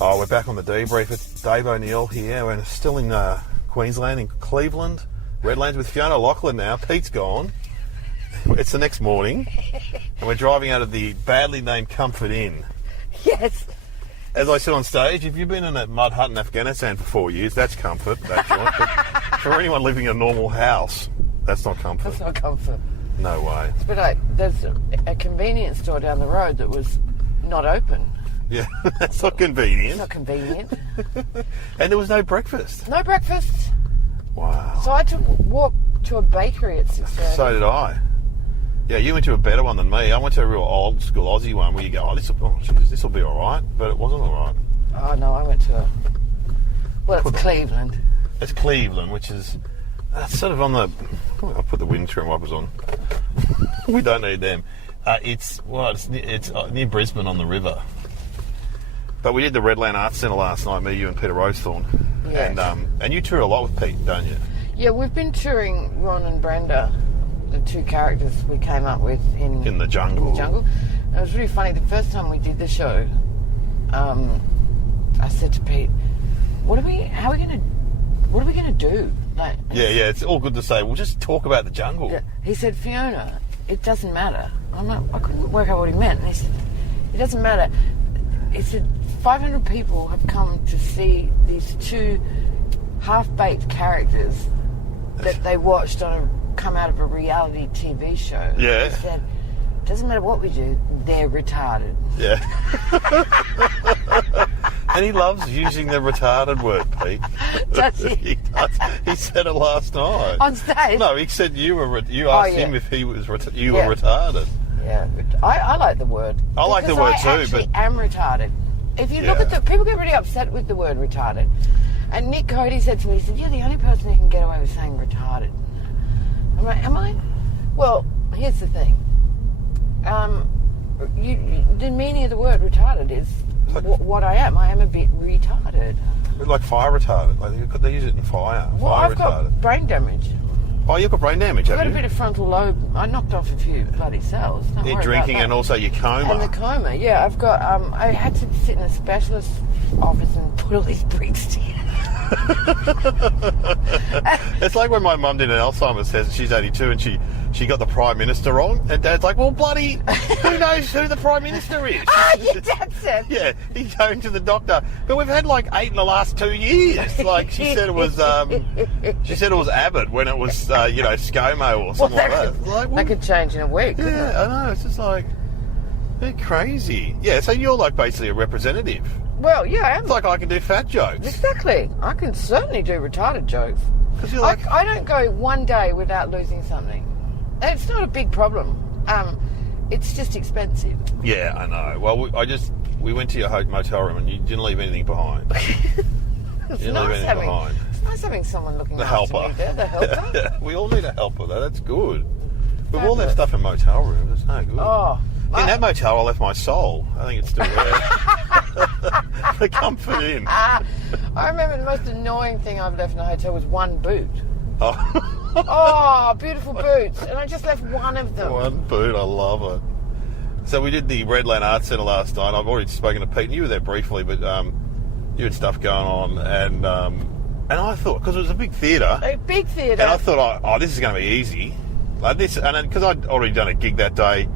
Oh, we're back on the debrief. It's Dave O'Neill here. We're still in Queensland, in Cleveland. Redlands with Fiona O'Loughlin now. Pete's gone. It's the next morning. And we're driving out of the badly named Comfort Inn. Yes. As I said on stage, if you've been in a mud hut in Afghanistan for 4 years, that's comfort, that joint. But for anyone living in a normal house, that's not comfort. That's not comfort. No way. It's a bit like there's a convenience store down the road that was not open. Yeah, that's not convenient. It's not convenient. And there was no breakfast. No breakfast. Wow. So I had to walk to a bakery at 6:30. So did I. Yeah, you went to a better one than me. I went to a real old school Aussie one where you go, this will be all right. But it wasn't all right. Oh, no, I went to it's Cleveland. It's Cleveland, which is sort of on the... I'll put the windscreen wipers on. We don't need them. It's near Brisbane on the river. But we did the Redland Arts Centre last night, me, you and Peter Rosethorn. Yes. And you tour a lot with Pete, don't you? Yeah, we've been touring Ron and Brenda, the two characters we came up with in the jungle. And it was really funny. The first time we did the show, I said to Pete, what are we gonna do? Like, yeah, it's all good to say, we'll just talk about the jungle. Yeah. He said, Fiona, it doesn't matter. I couldn't work out what he meant. And he said, it doesn't matter. He said, 500 people have come to see these two half-baked characters that they watched come out of a reality TV show. Yeah. He said, it doesn't matter what we do, they're retarded. Yeah. And he loves using the retarded word, Pete. Does he? He does. He said it last night. On stage? No, he said you asked him if he was were retarded. Yeah, I like the word. I like the word too, but I am retarded. If you look at people get really upset with the word retarded. And Nick Cody said to me, he said, you're the only person who can get away with saying retarded. I'm like, am I? Well, here's the thing. The meaning of the word retarded is what I am. I am a bit retarded. Like fire retarded. Like they use it in fire. Well, fire I've retarded. got brain damage. Oh, you've got brain damage, I've have got you? a bit of frontal lobe. I knocked off a few bloody cells. Don't You're worry drinking about that. and also your coma. And the coma, yeah. I've got, I had to sit in a specialist office and put all these bricks together. It's like when my mum did an Alzheimer's test and she's 82 and she got the Prime Minister wrong, and Dad's like, well, bloody, who knows who the Prime Minister is? Your dad said. Yeah, he's going to the doctor. But we've had like 8 in the last 2 years. Like she said it was Abbott when it was, ScoMo or something like that. Like, that could change in a week, couldn't it? I know, it's just like, they're crazy. Yeah, so you're like basically a representative. Well, yeah, I am. It's like I can do fat jokes. Exactly. I can certainly do retarded jokes. Because you're like... I don't go one day without losing something. It's not a big problem. It's just expensive. Yeah, I know. Well, we went to your motel room and you didn't leave anything behind. It's nice having someone looking after me there, the helper. We all need a helper, though. That's good. We've all left stuff in motel rooms. It's no good. Oh. In that motel, I left my soul. I think it's still there. The Comfort Inn. I remember the most annoying thing I've left in a hotel was one boot. Oh. Oh, beautiful boots. And I just left one of them. One boot. I love it. So we did the Redland Arts Centre last night. I've already spoken to Pete, and you were there briefly, but you had stuff going on, and I thought, because it was a big theatre. A big theatre. And I thought, this is going to be easy. Like this, and because I'd already done a gig that day,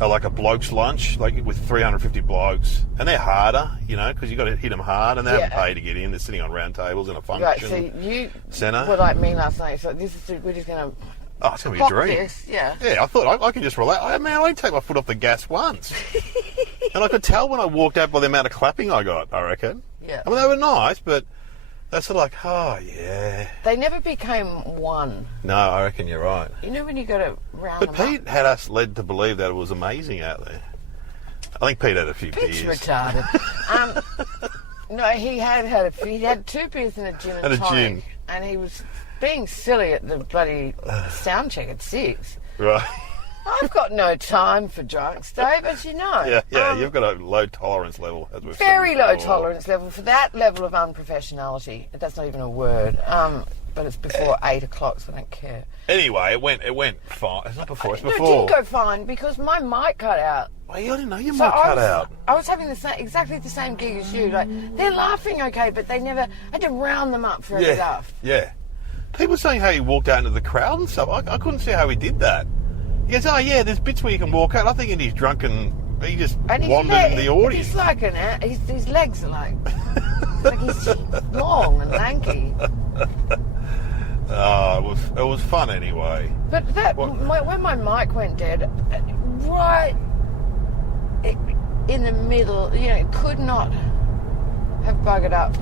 like a bloke's lunch, like with 350 blokes, and they're harder, because you got to hit them hard, and they haven't paid to get in. They're sitting on round tables in a function right, so you centre. were like me last night. So we're just going to. Oh, it's going to be a dream. This, yeah. Yeah, I thought I could just relax. I didn't take my foot off the gas once. And I could tell when I walked out by the amount of clapping I got, I reckon. Yeah. I mean, they were nice, but they're sort of like, oh, yeah. They never became one. No, I reckon you're right. You know when you got to round But them Pete up? had us led to believe that it was amazing out there. I think Pete had a few Pete's beers. retarded. No, he had 2 beers and a gin and tonic. Gin. And he was being silly at the bloody sound check at 6. Right. I've got no time for drunks, Dave, as you know. Yeah, you've got a low tolerance level, as we've Very said low before. tolerance level for that level of unprofessionality. That's not even a word. but it's before 8 o'clock, so I don't care. Anyway, it went fine. It's not before. It's No, before. it didn't go fine because my mic cut out. Oh, yeah, I didn't know your So mic cut I out. was having exactly the same gig as you. Like, they're laughing okay, but they never had to round them up for every laugh. Yeah. People were saying how he walked out into the crowd and stuff. I couldn't see how he did that. He goes, oh, yeah, there's bits where you can walk out. I think he's drunk and he just wandered in the audience. He's like his legs are like he's long and lanky. Oh, it was fun anyway. But when my mic went dead, right in the middle, it could not have buggered up.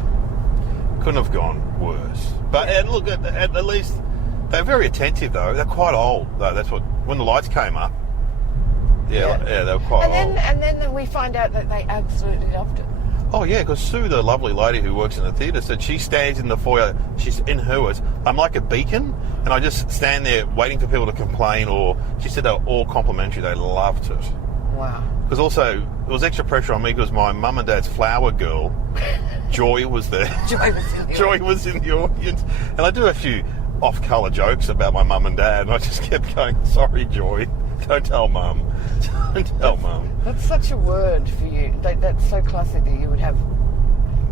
Couldn't have gone worse. But and look, at least they're very attentive though. They're quite old though. That's what when the lights came up. Yeah, they were quite old. And then we find out that they absolutely loved it. Oh yeah, because Sue, the lovely lady who works in the theatre, said she stands in the foyer. She's in her words, I'm like a beacon, and I just stand there waiting for people to complain. Or she said they were all complimentary. They loved it. Wow. Because also it was extra pressure on me because my mum and dad's flower girl, Joy, was there. Joy was in the audience, and I do a few off-colour jokes about my mum and dad, and I just kept going, "Sorry, Joy, don't tell mum, don't tell mum." That's such a word for you. That's so classic that you would have,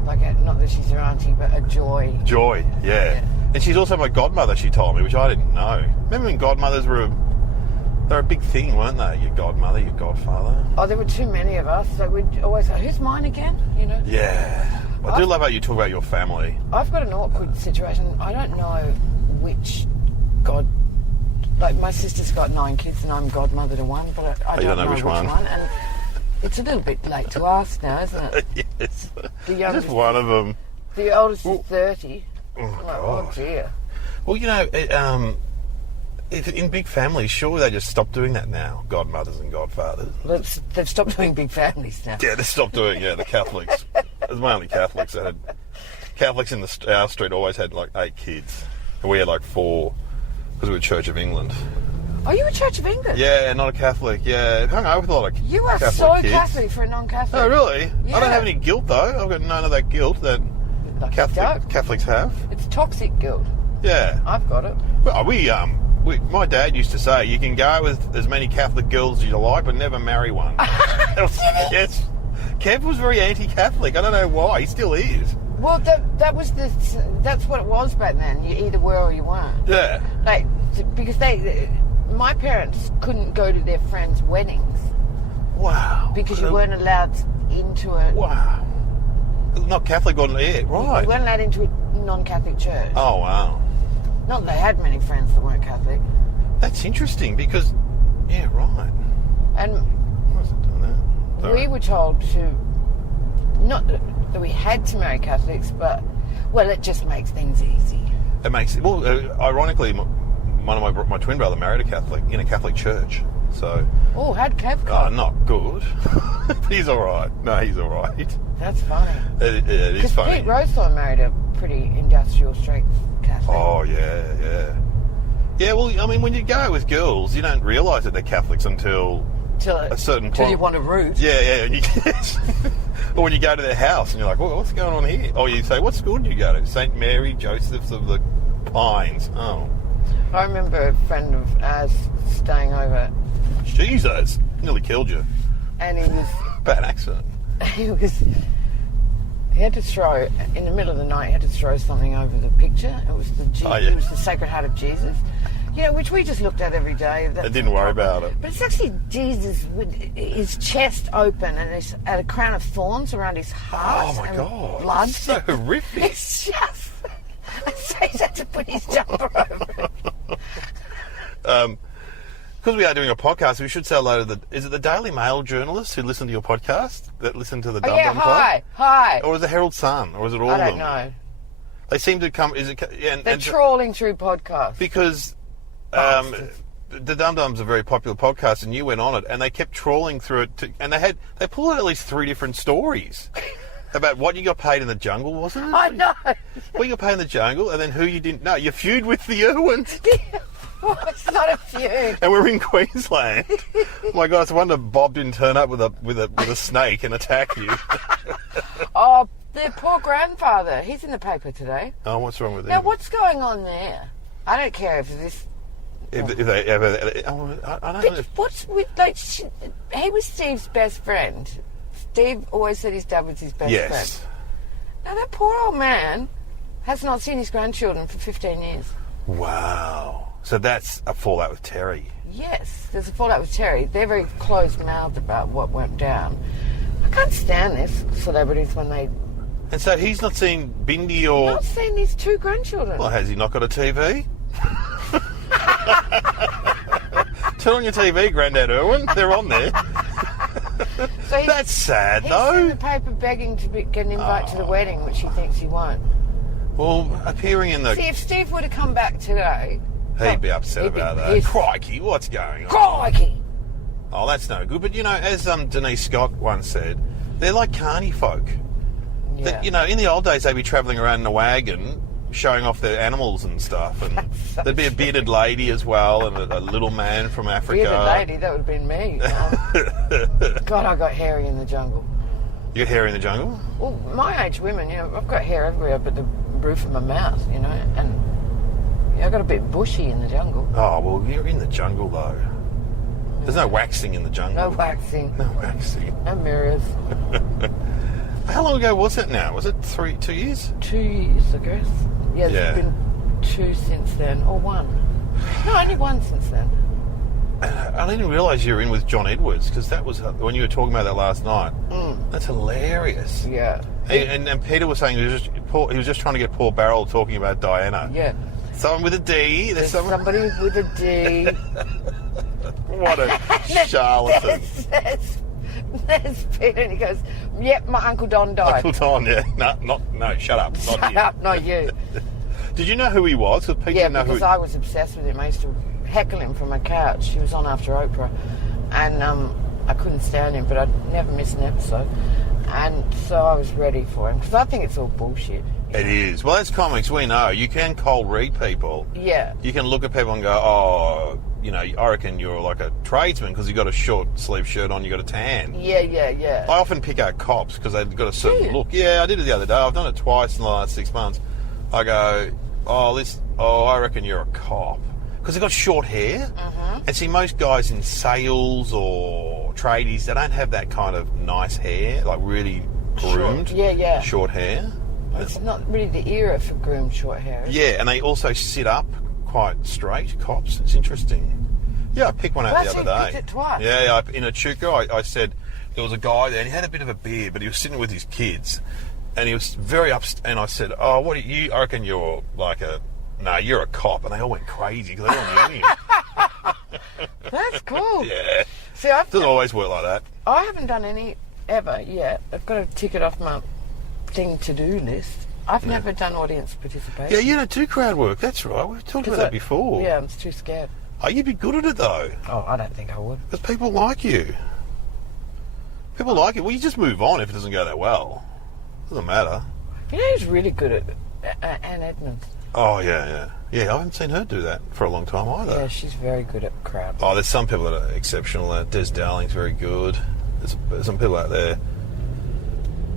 not that she's your auntie, but a Joy. Joy, yeah. And she's also my godmother, she told me, which I didn't know. Remember when godmothers they're a big thing, weren't they? Your godmother, your godfather. Oh, there were too many of us, so we'd always go, who's mine again? Yeah. I do love how you talk about your family. I've got an awkward situation. I don't know which my sister's got 9 kids and I'm godmother to one, but I don't know which one. And it's a little bit late to ask now, isn't it? Yes. The youngest, just one of them. The oldest is 30. Oh dear. Well, in big families, surely they just stop doing that now, godmothers and godfathers. They've stopped doing big families now. Yeah, they stopped doing the Catholics. It was mainly Catholics that had... Catholics in our street always had 8 kids. And we had 4, because we were Church of England. Oh, you were Church of England? Yeah, not a Catholic, yeah. Hung over with a lot of You are Catholic so kids. Catholic for a non-Catholic. Oh, really? Yeah. I don't have any guilt, though. I've got none of that guilt that Catholics have. It's toxic guilt. Yeah. I've got it. Well, my dad used to say, you can go with as many Catholic girls as you like, but never marry one. Yes. Kev was very anti-Catholic. I don't know why. He still is. Well, that's what it was back then. You either were or you weren't. Yeah. Because my parents couldn't go to their friends' weddings. Wow. Because you weren't allowed into it. Wow. Not Catholic on air, right? You weren't allowed into a non-Catholic church. Oh, wow. Not that they had many friends that weren't Catholic. That's interesting because, yeah, right. And why is it doing that? Sorry. we were told to, not that we had to marry Catholics, but, it just makes things easy. It makes it, ironically, my twin brother married a Catholic in a Catholic church, so... Oh, how'd Kev go? Not good. But he's all right. No, he's all right. That's funny. It is funny. Pete Rosethorn married a pretty industrial straight Catholic. Oh, yeah. Yeah, well, I mean, when you go with girls, you don't realise that they're Catholics until a certain point. Until you want to root. Yeah. Or when you go to their house and you're like, well, what's going on here? Or you say, what school did you go to? St. Mary Joseph's of the Pines. Oh. I remember a friend of ours staying over. Jesus. Nearly killed you. And he was... Bad accident. He had to throw, in the middle of the night, he had to throw something over the picture. It was It was the Sacred Heart of Jesus. Which we just looked at every day. I didn't worry about it. But it's actually Jesus with his chest open and there's a crown of thorns around his heart. Oh, my God. Blood. That's so horrific. It's just... So he's had to put his jumper over it. Because we are doing a podcast, we should say hello to is it the Daily Mail journalists who listen to your podcast, that listen to the Dum Dum Club? Hi. Or is it Herald Sun, or is it all of them? I don't know. They seem to come... They're trawling through podcasts. Because the Dum Dums are a very popular podcast, and you went on it, and they kept trawling through it, and they pulled out at least 3 different stories about what you got paid in the jungle, wasn't it? I know. What you got paid in the jungle, and then who you didn't know. You feud with the Irwins. Well, it's not a feud. And we're in Queensland. Oh my God, it's a wonder Bob didn't turn up with a snake and attack you. Oh, Their poor grandfather. He's in the paper today. Oh, what's wrong with him? Now, what's going on there? I don't care if this... If they ever... I don't know. But what's with... Like, he was Steve's best friend. Steve always said his dad was his best friend. Yes. Now, that poor old man has not seen his grandchildren for 15 years. Wow. So that's a fallout with Terry. Yes, there's a fallout with Terry. They're very closed-mouthed about what went down. I can't stand this, celebrities, when they... And so he's not seen Bindi or... Not seen these two grandchildren. Well, has he not got a TV? Turn on your TV, Grandad Irwin. They're on there. So that's sad, he's though. in the paper begging to get an invite to the wedding, which he thinks he won't. Well, appearing in the... See, if Steve would have come back today... He'd be upset about that. pissed. Crikey, what's going on? Crikey! Oh, that's no good. But, you know, as Denise Scott once said, they're like carny folk. Yeah. That, you know, in the old days, they'd be travelling around in a wagon showing off their animals and stuff. And so there'd be a bearded lady as well and a little man from Africa. Bearded lady, that would have been me. God, I got hairy in the jungle. You got hair in the jungle? Well, my age women, you know, I've got hair everywhere but the roof of my mouth, you know, and I got a bit bushy in the jungle. Oh, well, you're in the jungle, though. There's no waxing in the jungle. No waxing. No waxing. No mirrors. How long ago was it now? Was it 2 years? 2 years, I guess. Yeah, Yeah. there's been 2 since then, or 1. No, only 1 since then. I didn't realise you were in with John Edwards, because that was when you were talking about that last night. That's hilarious. Yeah. And Peter was saying he was just trying to get Paul Barrel talking about Diana. Yeah. Someone with a D. There's somebody with a D. What a charlatan. There's Peter, and he goes, "Yep, my Uncle Don died." Uncle Don, yeah. No, shut up. Not Shut you. up, not you. Did you know who he was? Because Peter Yeah, didn't know because who I was obsessed with him. I used to heckle him from my couch. He was on after Oprah, and I couldn't stand him, but I'd never miss an episode. And so I was ready for him, because I think it's all bullshit. It is. Well, that's comics. We know. You can cold read people. Yeah. You can look at people and go, oh, you know, I reckon you're like a tradesman because you've got a short sleeve shirt on, you got a tan. Yeah. I often pick out cops because they've got a certain Do you? look. Yeah, I did it the other day. I've done it twice in the last 6 months. I go, I reckon you're a cop. Because they've got short hair. And see, most guys in sales or tradies, they don't have that kind of nice hair, like really groomed. Yeah. Short hair. It's not really the era for groomed short hair. Is it? Yeah, and they also sit up quite straight, cops. It's interesting. Yeah, I picked one out the other day. Picked it twice. Yeah, in a chuka, I said there was a guy there, and he had a bit of a beard, but he was sitting with his kids, and he was very and I said, "Oh, what are you? I reckon you're like you're a cop," and they all went crazy because they all knew him. That's cool. Yeah, See, doesn't always work like that. I haven't done any ever yet. I've got to tick it off my to-do list. I've never done audience participation. Yeah, you don't do crowd work. That's right. We've talked about that before. Yeah, I'm too scared. Oh, you'd be good at it though, Oh, I don't think I would. because people like you. People like it. Well, you just move on if it doesn't go that well. Doesn't matter. You know who's really good at Anne Edmonds? Oh, yeah. Yeah, I haven't seen her do that for a long time either. Yeah, she's very good at crowd. Oh, there's some people that are exceptional. Des Dowling's very good. There's some people out there.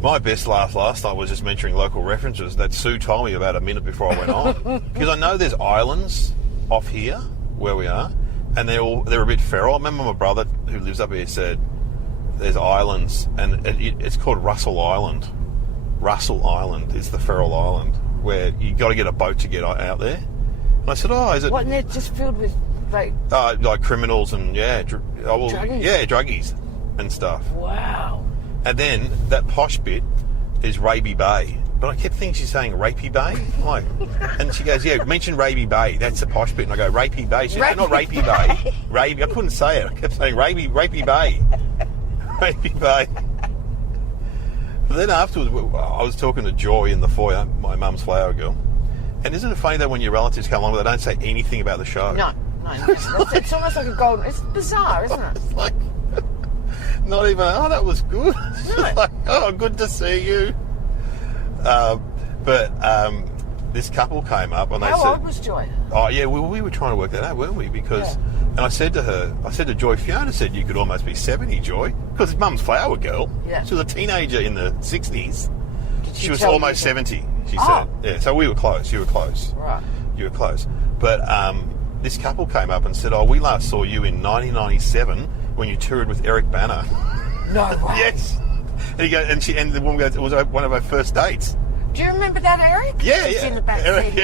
My best laugh last night was just mentioning local references that Sue told me about a minute before I went on. Because I know there's islands off here where we are, and they're a bit feral. I remember my brother who lives up here said there's islands, and it's called Russell Island. Russell Island is the feral island where you got to get a boat to get out there. And I said, oh, is it... What, and they're just filled with, like criminals and, druggies? Yeah, druggies and stuff. Wow. And then that posh bit is Raby Bay. But I kept thinking she's saying Rapey Bay. Like, and she goes, yeah, mention Raby Bay. That's the posh bit. And I go, Rapey Bay. She said, not Rapey Bay. Raby. I couldn't say it. I kept saying Rapey Bay. Rapey Bay. But then afterwards, I was talking to Joy in the foyer, my mum's flower girl. And isn't it funny that when your relatives come along, they don't say anything about the show? No. It's almost like a golden... It's bizarre, isn't it? It's like... Not even, oh, that was good. No. It's like, oh, good to see you. But this couple came up and they said... How old was Joy? Oh, yeah, we were trying to work that out, weren't we? Because... Yeah. And I said to Joy, Fiona said you could almost be 70, Joy. Because it's mum's flower girl. Yeah. She was a teenager in the 60s. did She was tell almost you? 70, she Oh. said. Yeah, so we were close. You were close. Right. You were close. But this couple came up and said, we last saw you in 1997 when you toured with Eric Bana. No way. Yes. And the woman goes, it was one of our first dates. Do you remember that, Eric? Yeah, He's yeah. in the back seat.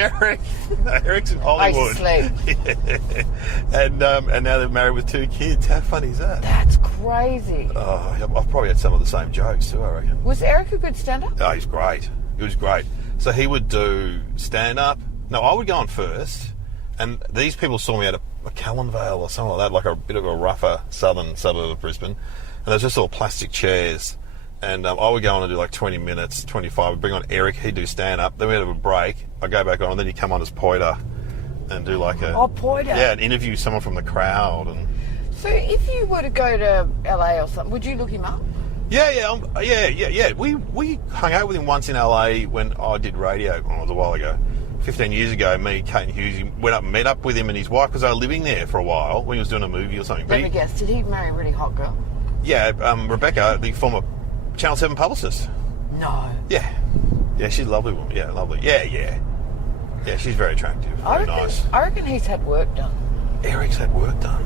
Eric's in Hollywood. I used to sleep. And now they're married with 2 kids. How funny is that? That's crazy. Oh, I've probably had some of the same jokes too, I reckon. Was Eric a good stand-up? Oh, he's great. He was great. So he would do stand-up. No, I would go on first, and these people saw me at a Callanvale or something like that, like a bit of a rougher southern suburb of Brisbane, and there's just all plastic chairs. And I would go on and do like 20 minutes, 25. We'd bring on Eric, he'd do stand-up. Then we'd have a break. I'd go back on, and then he'd come on as Poiter and do like a... Oh, Poiter. Yeah, and interview someone from the crowd. And So if you were to go to LA or something, would you look him up? Yeah. We hung out with him once in LA when I did radio. It was a while ago. 15 years ago, me, Kate and Hughes went up and met up with him and his wife because they were living there for a while when he was doing a movie or something. Let me guess, did he marry a really hot girl? Yeah, Rebecca, the former Channel 7 publicist. No. Yeah, she's a lovely woman. Yeah, lovely. Yeah, she's very attractive. Very nice. I reckon he's had work done. Eric's had work done.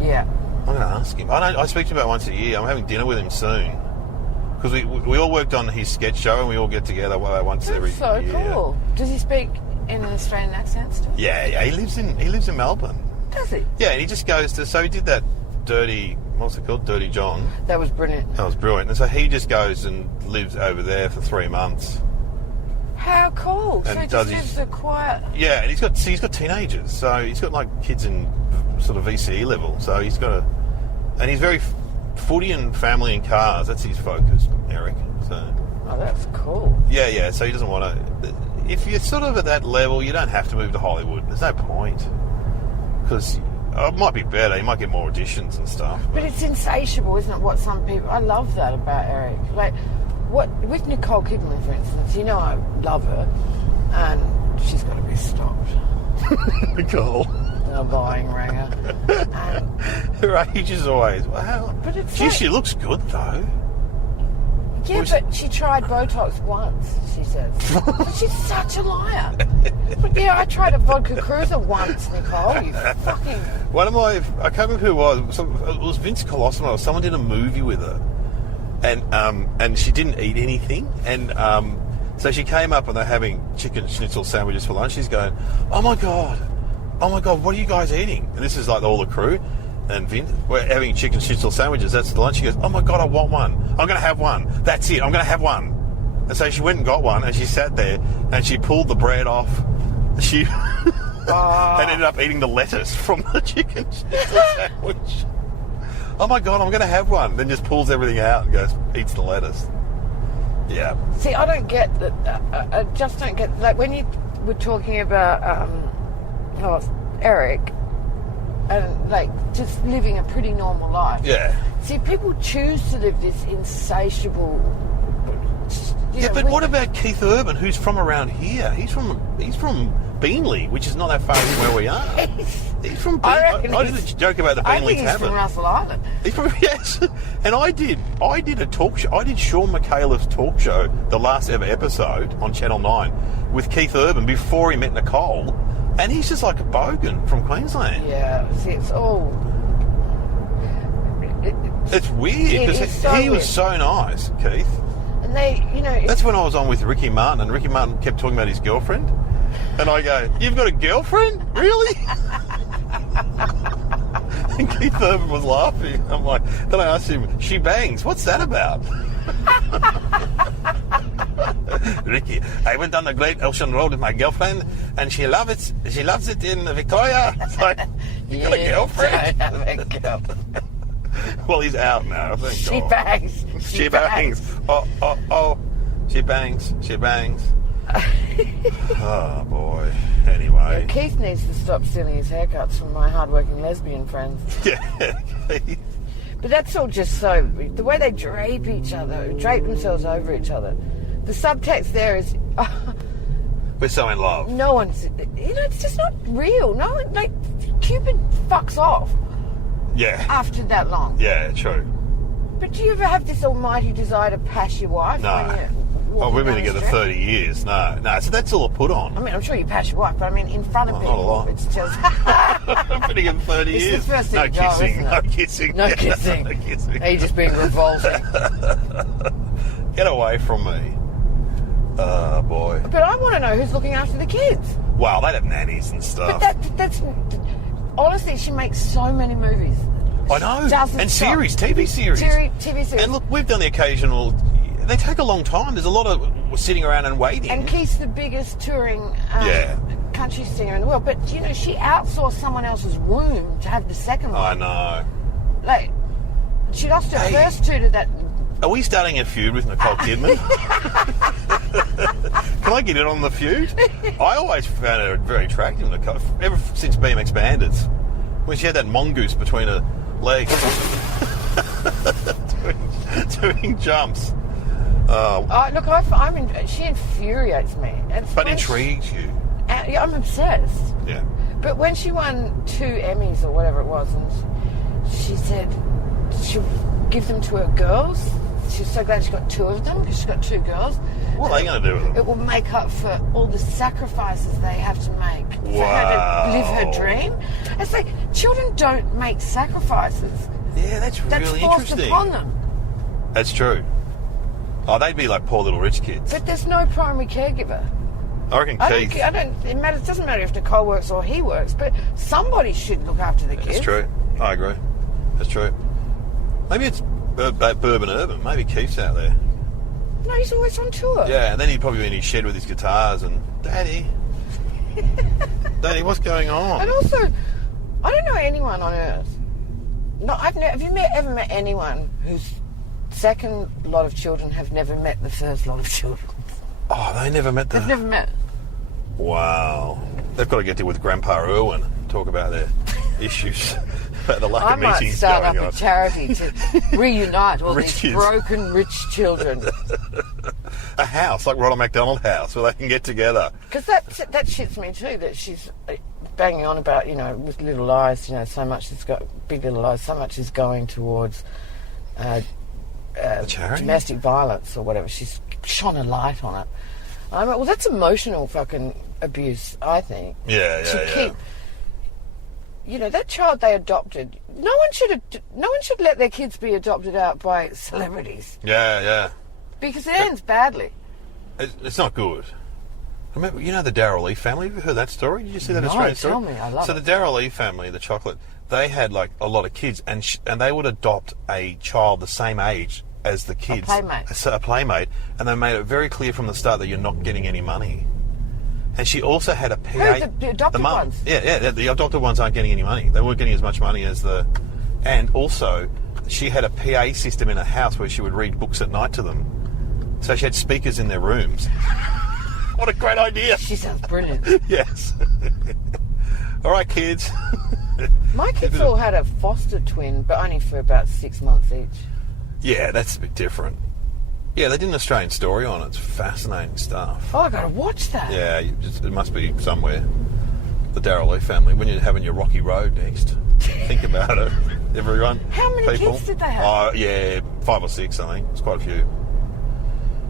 Yeah. I'm going to ask him. I speak to him about once a year. I'm having dinner with him soon. Because we all worked on his sketch show and we all get together once every year. That's so cool. Does he speak in an Australian accent still? Yeah. He lives in Melbourne. Does he? Yeah, and he just goes to... So he did that what's it called? Dirty John. That was brilliant. That was brilliant. And so he just goes and lives over there for 3 months. How cool. And so he just lives a quiet... Yeah, and he's got teenagers. So he's got like kids in sort of VCE level. So he's got and he's very footy and family and cars. That's his focus, Eric. So. Oh, that's cool. Yeah. So he doesn't want to... If you're sort of at that level, you don't have to move to Hollywood. There's no point. Because it might be better. You might get more auditions and stuff. But it's insatiable, isn't it, what some people... I love that about Eric. Like, with Nicole Kidman, for instance, you know I love her, and she's got to be stopped. Nicole. A buying ringer. Her age is always... Wow. But it's She looks good, though. Yeah, but she tried Botox once, she says. But she's such a liar. But yeah, I tried a vodka cruiser once, Nicole. You fucking... I can't remember who it was. It was Vince Colosimo. Someone did a movie with her. And she didn't eat anything. And so she came up and they're having chicken schnitzel sandwiches for lunch. She's going, oh my God, what are you guys eating? And this is like all the crew. And Vince, we're having chicken schnitzel sandwiches. That's the lunch. She goes, oh my God, I want one. I'm going to have one. That's it. I'm going to have one. And so she went and got one and she sat there and she pulled the bread off. She and ended up eating the lettuce from the chicken schnitzel sandwich. Oh my God, I'm going to have one. Then just pulls everything out and goes, eats the lettuce. Yeah. See, I don't get that. I just don't get... Like, when you were talking about Eric... and like just living a pretty normal life. Yeah. See, people choose to live this insatiable. But what about Keith Urban, who's from around here? He's from Beanley, which is not that far from where we are. He's from Beanley. I did a joke about the Beanley Tavern. I think he's from Russell Island. He's from yes. And I did a talk show. I did Sean McAuliffe's talk show, the last ever episode on Channel 9, with Keith Urban before he met Nicole. And he's just like a bogan from Queensland. Yeah, see, it's all... It's weird, because he was so nice, Keith. And they, you know... That's when I was on with Ricky Martin, and Ricky Martin kept talking about his girlfriend. And I go, you've got a girlfriend? Really? And Keith Urban was laughing. I'm like... Then I asked him, she bangs, what's that about? Ricky, I went on the Great Ocean Road with my girlfriend, and she loves it in Victoria. It's like, you got a girlfriend? I have a girlfriend. Well, he's out now. Thank She God. bangs. She bangs. Oh. She bangs. Oh, boy. Anyway. Yeah, Keith needs to stop stealing his haircuts from my hardworking lesbian friends. Yeah, Keith. But that's all just so... The way they drape themselves over each other. The subtext there is... We're so in love. No one's... You know, it's just not real. No one... Like, Cupid fucks off Yeah. after that long. Yeah, true. But do you ever have this almighty desire to pass your wife? No. Oh, we've been down the together street. 30 years. No. So that's all a put on. I mean, I'm sure you pat your wife, but I mean, in front of Oh, people, not a lot. it's just... We've been together 30 It's years. the first thing No to go, kissing. isn't it? No kissing. No kissing. No kissing. Are you just being revolting? Get away from me. Oh, boy. But I want to know who's looking after the kids. Wow, they'd have nannies and stuff. But that's... Honestly, she makes so many movies. I know. Doesn't And stop. series, TV series. TV series. And look, we've done the occasional... They take a long time. There's a lot of sitting around and waiting. And Keith's the biggest touring country singer in the world. But, you know, she outsourced someone else's womb to have the second I one. know. Like, she lost her first two to that... Are we starting a feud with Nicole Kidman? Can I get in on the feud? I always found her very attractive, Nicole, ever since BMX Bandits. When she had that mongoose between her legs. doing jumps. Look, she infuriates me. But intrigues you. Yeah, I'm obsessed. Yeah. But when she won 2 Emmys or whatever it was, and she said she'll give them to her girls. She's so glad she got 2 of them because she's got 2 girls. What are they going to do with them? It will make up for all the sacrifices they have to make for her to live her dream. It's like children don't make sacrifices. Yeah, that's really forced interesting. upon them. That's true. Oh, they'd be like poor little rich kids. But there's no primary caregiver. I reckon Keith. It doesn't matter if Nicole works or he works, but somebody should look after the kids. That's true. I agree. That's true. Maybe it's Bourbon Urban. Maybe Keith's out there. No, he's always on tour. Yeah, and then he'd probably be in his shed with his guitars and, Daddy, what's going on? And also, I don't know anyone on earth. No, have you ever met anyone whose second lot of children have never met the first lot of children? Oh, they never met the... They've never met. Wow. They've got to get there with Grandpa Irwin, talk about their issues, about the lack of I might meetings start going up on. a charity to reunite all Rich these kids. broken rich children. A house, like Ronald McDonald House, where they can get together. Because that shits me too, that she's banging on about, you know, with Little Lies, you know, so much has got, Big Little Lies, so much is going towards charity? domestic violence or whatever. She's shone a light on it. I'm like, well, that's emotional fucking abuse, I think. Yeah. You know, that child they adopted, no one should let their kids be adopted out by celebrities. Yeah. Because it ends badly. It's not good. Remember, you know the Darryl Lee family? Have you heard that story? Did you see that No, Australian story? tell me, I love So it. the Darryl Lee family, the chocolate, they had like a lot of kids, and they would adopt a child the same age as the kids. A playmate. And they made it very clear from the start that you're not getting any money. And she also had a PA... Who, the adopted mum. ones? Yeah, the adopted ones aren't getting any money. They weren't getting as much money as the... And also, she had a PA system in her house where she would read books at night to them. So she had speakers in their rooms. What a great idea. She sounds brilliant. Yes. All right, kids. My kids all had a foster twin, but only for about 6 months each. Yeah, that's a bit different. Yeah, they did an Australian story on it. It's fascinating stuff. Oh, I gotta watch that. Yeah, it must be somewhere. The Darryl Lee family. When you're having your Rocky Road next, think about it, everyone. How many people. kids did they have? Oh, yeah, 5 or 6, I think. It's quite a few.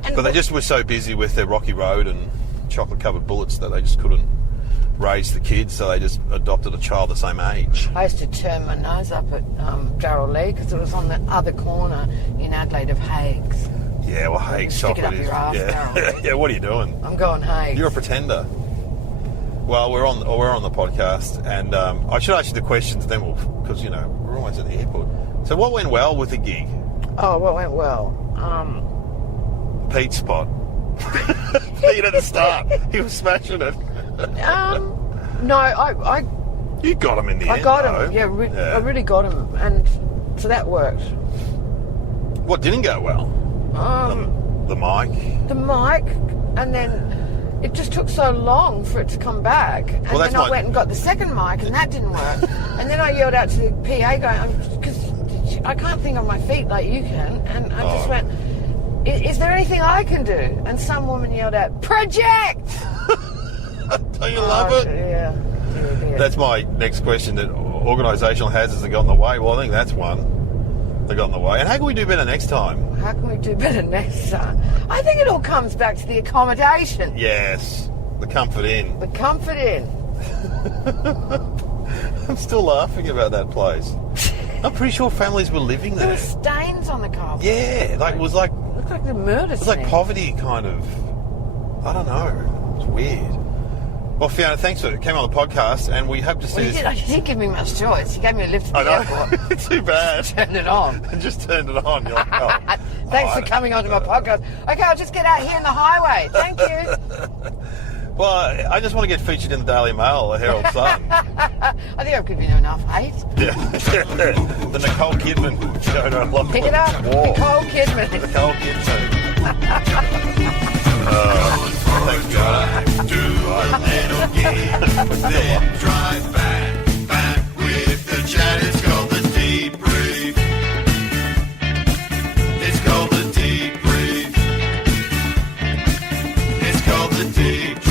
And But they just were so busy with their Rocky Road and chocolate-covered bullets that they just couldn't raise the kids, so they just adopted a child the same age. I used to turn my nose up at Darryl Lee because it was on the other corner in Adelaide of Hagues. Yeah, well, Hague's Stick it chocolate up is... your arse, yeah. Darryl Lee. Yeah, what are you doing? I'm going Hagues. You're a pretender. Well, we're on the podcast, and I should ask you the questions then, because, you know, we're almost at the airport. So what went well with the gig? Oh, what went well? Pete's spot. Pete at the start. He was smashing it. No, I You got him in the end, I got though. him. Yeah, I really got him, and so that worked. What didn't go well? The mic. The mic, and then it just took so long for it to come back. And Well, that's then I my- went and got the second mic, and that didn't work. And then I yelled out to the PA going, because I can't think on my feet like you can, and I just went, is there anything I can do? And some woman yelled out, project! Don't you love it? Yeah. That's my next question that organisational hazards have got in the way. Well, I think that's one. They got in the way. And how can we do better next time? How can we do better next time? I think it all comes back to the accommodation. Yes. The Comfort Inn. The Comfort Inn. I'm still laughing about that place. I'm pretty sure families were living There there. were stains on the carpet. Yeah, like it was like Looked like the murder It's like scene. poverty, kind of. I don't know. It's weird. Well, Fiona, thanks for coming on the podcast, and we hope to see Well, you didn't give me much choice. You gave me a lift to the I know. airport. Too bad. Turned it on. I just turned it on. You're like, oh. Thanks Oh, for coming onto my podcast. Okay, I'll just get out here in the highway. Thank you. Well, I just want to get featured in the Daily Mail, the Herald Sun. I think I've given you enough hate. Yeah. The Nicole Kidman. Fiona O'Loughlin. Pick it up. War. Nicole Kidman. Nicole Kidman. Thanks, Fiona. Do a little game, then drive back with the chat. It's called the Debrief. It's called the Debrief. It's called the Debrief.